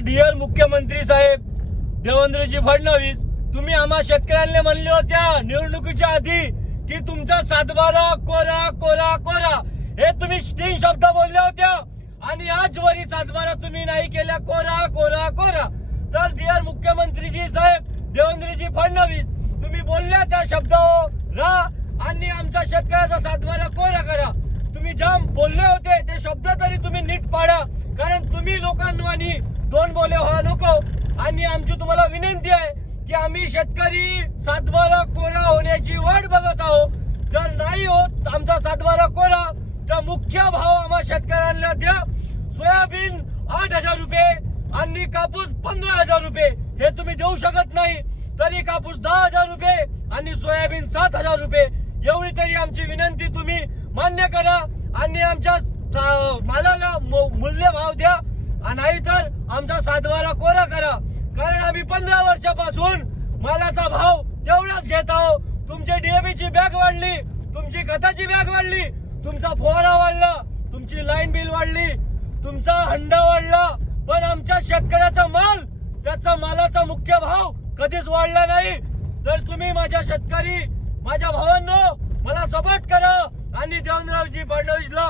Dear मुख्यमंत्री साहेब देवेंद्रजी फडणवीस, तुम्ही आम्हा शेतकऱ्यांना म्हणले होत्या निवडणुकीच्या आधी की तुमचा 7/12 कोरा कोरा कोरा हे तुम्ही 3 शब्द बोलल्या होत्या आणि आजवरी 7/12 तुम्ही नाही केल्या, कोरा कोरा कोरा। तर डिअर मुख्यमंत्रीजी साहेब देवेंद्रजी फडणवीस, तुम्ही बोलल्या त्या शब्दावर राहा आणि आमच्या शेतकऱ्याचा 7/12 कोरा करा। तुम्ही जाम बोलले होते ते शब्द तरी तुम्ही नीट पाडा, कारण तुम्ही लोकांना आणि दोन बोले व्हा नको। आणि आमची तुम्हाला विनंती आहे की आम्ही शेतकरी 7/12 कोरा होण्याची वाट बघत आहोत। जर नाही होत आमचा 7/12 कोरा तर मुख्य भाव आम्हा शेतकऱ्यांना द्या। सोयाबीन 8,000 रुपये आणि कापूस 15,000 रुपये हे तुम्ही देऊ शकत नाही, तरी कापूस 10,000 रुपये आणि सोयाबीन 7,000 रुपये एवढी तरी आमची विनंती तुम्ही मान्य करा आणि आमच्या मालाला मूल्य भाव द्या, नाही तर आमचा 7/12 कोरा करा। कारण आम्ही 15 वर्षापासून मालाचा भाव तेवढाच घेत आहोत। तुमची डीएपीची बॅग वाढली, तुमची खताची बॅग वाढली, तुमचा फवारा वाढला, तुमची लाईन बिल वाढली, तुमचा हंडा वाढला, पण आमच्या शेतकऱ्याचा माल त्याचा मालाचा मुख्य भाव कधीच वाढला नाही। तर तुम्ही माझ्या शेतकरी माझ्या भावांनो मला सपोर्ट करा आणि देवेंद्रजी फडणवीसला